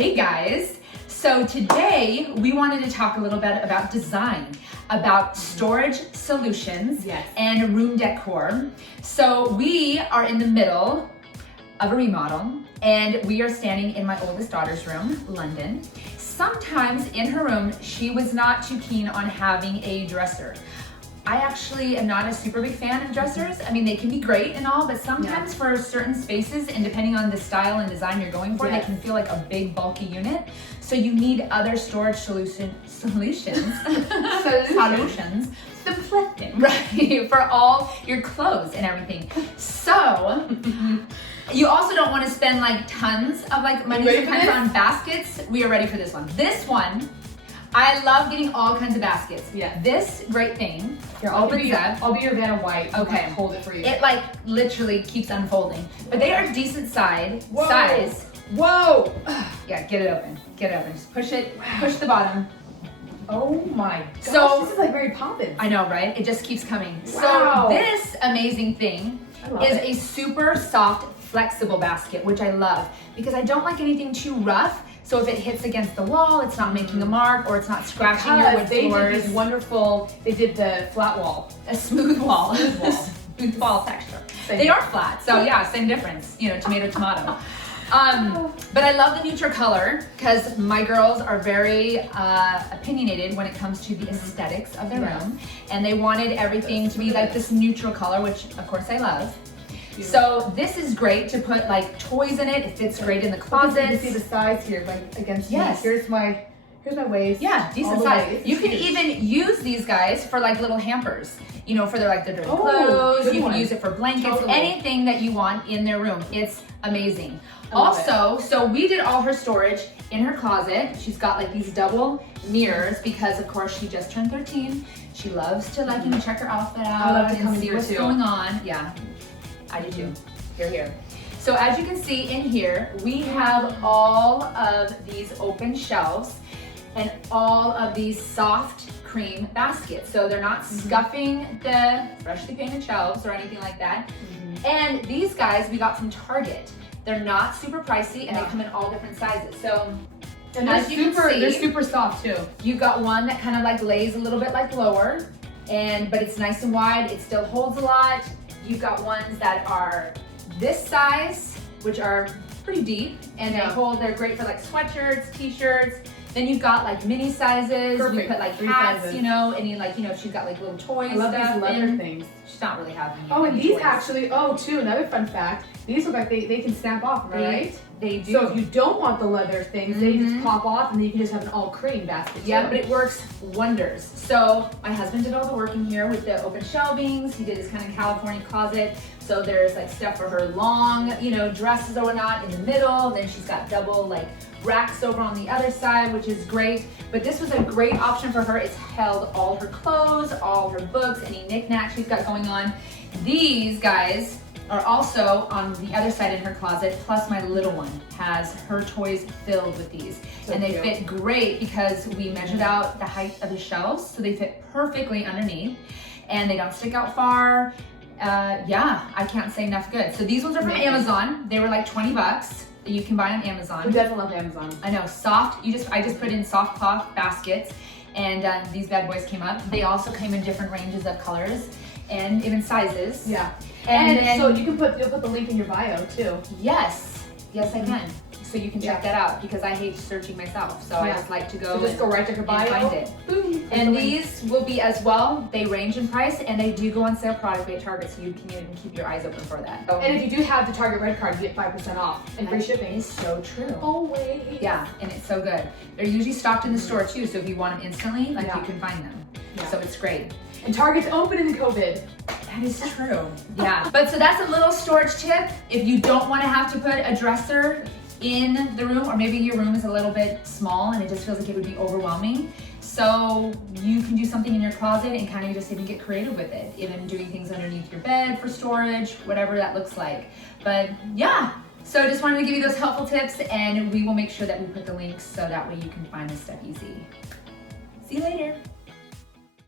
Hey guys, so today we wanted to talk a little bit about design, about storage solutions and room decor. So we are in the middle of a remodel and we are standing in my oldest daughter's room, London. Sometimes in her room, she was not too keen on having a dresser. I actually am not a super big fan of dressers. I mean, they can be great and all, but sometimes for certain spaces and depending on the style and design you're going for, they can feel like a big bulky unit. So you need other storage solutions, right, for all your clothes and everything. So you also don't want to spend like tons of like money sometimes on baskets. We are ready for this one. This one, I love getting all kinds of baskets. Yeah. This great thing, I'll be your Vanna White. Okay. Hold it for you. It like literally keeps unfolding. But they are decent size. Whoa! Yeah, get it open. Get it open. Just push it, push the bottom. Oh my gosh, so, this is like Mary Poppins. I know, right? It just keeps coming. Wow. So this amazing thing is a super soft, flexible basket, which I love because I don't like anything too rough. So if it hits against the wall, it's not making a mark or it's not scratching your wood floors. They did the flat wall. A smooth wall. Smooth wall texture. They are flat, so yeah, same difference. You know, tomato, tomato. But I love the neutral color because my girls are very opinionated when it comes to the aesthetics of their room. And they wanted everything to be like this neutral color, which of course I love. So this is great to put like toys in it. It fits great in the closet. You see the size here, like against me. Here's my waist. Yeah, decent size. You can even use these guys for like little hampers. You know, for their like their dirty clothes. You can use it for blankets, anything that you want in their room. It's amazing. Also, so we did all her storage in her closet. She's got like these double mirrors because of course she just turned 13. She loves to like, you know, check her outfit out and see what's going on. Yeah. I do too. Here. So as you can see in here, we have all of these open shelves and all of these soft cream baskets. So they're not scuffing the freshly painted shelves or anything like that. And these guys we got from Target. They're not super pricey and they come in all different sizes. So and as you can see, they're super soft too. You've got one that kind of like lays a little bit like lower, but it's nice and wide. It still holds a lot. You've got ones that are this size, which are pretty deep, and they're great for like sweatshirts, t-shirts. Then you've got like mini sizes. We put like hats, you know, and she's got like little toys. I love these leather things. She's not really having any. Oh, and these toys. actually, another fun fact. These look like they can snap off, right? They do. So if you don't want the leather things, they just pop off and then you can just have an all cream basket. Yeah, but it works wonders. So my husband did all the work in here with the open shelvings. He did his kind of California closet. So there's like stuff for her long, you know, dresses or whatnot in the middle. Then she's got double like racks over on the other side, which is great. But this was a great option for her. It's held all her clothes, all her books, any knickknacks she's got going on. These guys are also on the other side in her closet, plus my little one has her toys filled with these. And they fit great because we measured out the height of the shelves, so they fit perfectly underneath and they don't stick out far. Yeah, I can't say enough good. So these ones are from Amazon. They were like 20 bucks. You can buy on Amazon. We definitely love Amazon. I know, soft. I just put in soft cloth baskets, and these bad boys came up. They also came in different ranges of colors and even sizes. Yeah. And so you'll put the link in your bio too. Yes, I can. So you can check that out because I hate searching myself. So I just like to go. So just go right to her bio. Find it. Boom. And these will be as well. They range in price and they do go on sale product at Target, so you can even keep your eyes open for that. And if you do have the Target Red Card, you get 5% off and free shipping. It's so true. Always. Yeah, and it's so good. They're usually stocked in the store too, so if you want them instantly, like you can find them. So it's great. And Target's open in the COVID. That is true. Yeah. But so that's a little storage tip. If you don't want to have to put a dresser in the room, or maybe your room is a little bit small and it just feels like it would be overwhelming. So you can do something in your closet and kind of just even get creative with it. Even doing things underneath your bed for storage, whatever that looks like. But yeah. So I just wanted to give you those helpful tips and we will make sure that we put the links so that way you can find this stuff easy. See you later.